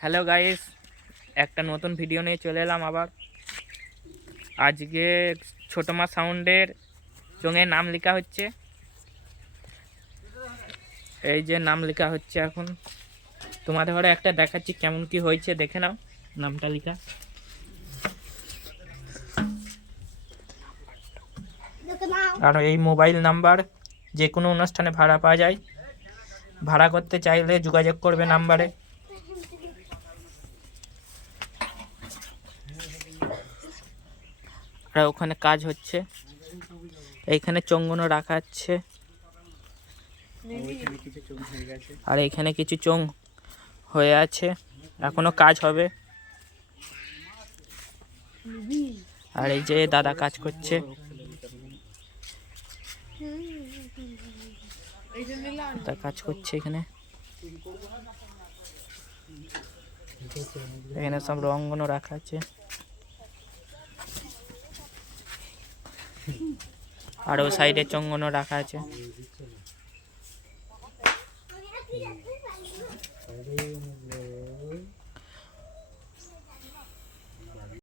Hello guys, একটা নতুন video নিয়ে চলে এলাম আবার। আজকে ছোট মা সাউন্ডের চোঙে নাম লেখা হচ্ছে। এই যে নাম লেখা হচ্ছে এখন। তোমাদের ঘরে একটা দেখাচ্ছি কেমন কি হয়েছে, দেখে নাও নামটা লেখা। আর এই মোবাইল নাম্বার যে কোনো অনুষ্ঠানে ভাড়া পাওয়া যায়। ভাড়া করতে চাইলে যোগাযোগ করবে নাম্বারে। আর ওখানে কাজ হচ্ছে, এইখানে চোঙগুলো রাখা আছে। আর এখানে কিছু চোঙ হয়ে আছে, এখনো কাজ হবে। আর এই যে দাদা কাজ করছে। কাজ করছে এখানে এখানে সব রঙগুলো রাখা আছে। আর ও সাইডে চোঙগুলো রাখা আছে।